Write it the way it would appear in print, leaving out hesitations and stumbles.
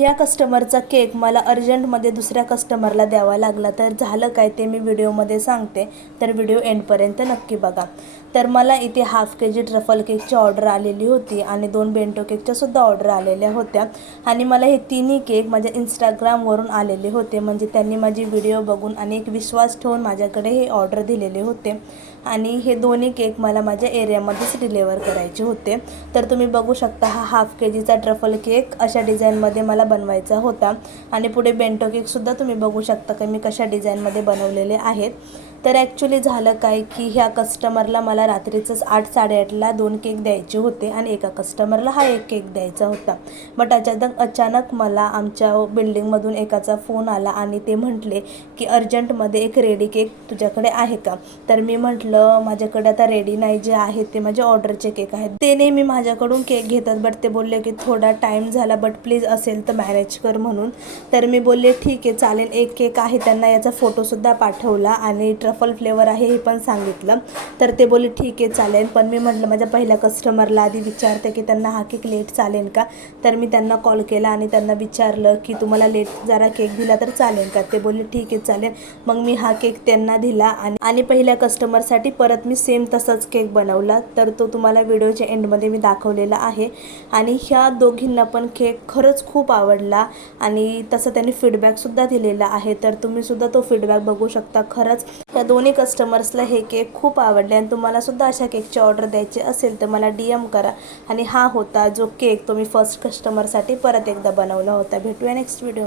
ह्या कस्टमरचा केक मला अर्जंटमध्ये दुसऱ्या कस्टमरला द्यावा लागला, तर झालं काय ते मी व्हिडिओमध्ये सांगते, तर व्हिडिओ एंडपर्यंत नक्की बघा. तर मला इथे हाफ KG ट्रफल केकची ऑर्डर आलेली होती आणि 2 बेंटो केकच्यासुद्धा ऑर्डर आलेल्या होत्या आणि मला हे तिन्ही केक माझ्या इंस्टाग्रामवरून आलेले होते. म्हणजे त्यांनी माझी व्हिडिओ बघून आणि एक विश्वास ठेवून माझ्याकडे हे ऑर्डर दिलेले होते आणि हे दोन्ही केक मला माझ्या एरियामध्येच डिलेवर करायचे होते. तर तुम्ही बघू शकता हा हाफ KGचा ट्रफल केक अशा डिझाईनमध्ये मला बनवायचा होता आणि पुढे बेंटो केकसुद्धा तुम्ही बघू शकता की मी कशा डिझाईनमध्ये बनवलेले आहेत. तर ॲक्च्युली झालं काय की ह्या कस्टमरला मला रात्रीचंच 8-8:30ला 2 केक द्यायचे होते आणि एका कस्टमरला हा 1 केक द्यायचा होता. बट अचानक मला आमच्या बिल्डिंगमधून एकाचा फोन आला आणि ते म्हटले की अर्जंटमध्ये एक रेडी केक तुझ्याकडे आहे का. तर मी म्हटलं माझ्याकडे आता रेडी नाही, जे आहेत ते माझ्या ऑर्डरचे केक आहेत. ते नेहमी माझ्याकडून केक घेतात, बट ते बोलले की थोडा टाईम झाला, बट प्लीज असेल तर मॅनेज कर म्हणून. तर मी बोलले ठीक आहे चालेल, 1 केक आहे. त्यांना याचा फोटोसुद्धा पाठवला आणि ट्रफल फ्लेवर आहे हे पण सांगितलं. तर ते बोलले ठीक आहे चालेल, पण मी म्हटलं माझ्या पहिल्या कस्टमरला आधी विचारते की त्यांना हा केक लेट चालेल का. तर मी त्यांना कॉल केला आणि त्यांना विचारलं की तुम्हाला लेट जरा केक दिला तर चालेल का. ते बोलले ठीक आहे चालेल. मग मी हा केक त्यांना दिला आणि पहिल्या कस्टमरसाठी परत मी सेम तसाच केक बनवला. तर तो तुम्हाला व्हिडिओच्या एंडमध्ये मी दाखवलेला आहे आणि ह्या दोघींना पण केक खरंच खूप आवडला आणि तसं त्यांनी फीडबॅकसुद्धा दिलेला आहे. तर तुम्हीसुद्धा तो फीडबॅक बघू शकता. खरंच या दोन्ही कस्टमर्सला हे केक खूप आवडले आणि तुम्हालासुद्धा अशा केकची ऑर्डर द्यायची असेल तर मला DM करा. आणि हा होता जो केक तो मी फर्स्ट कस्टमरसाठी परत एकदा बनवला होता. भेटूया नेक्स्ट व्हिडिओ.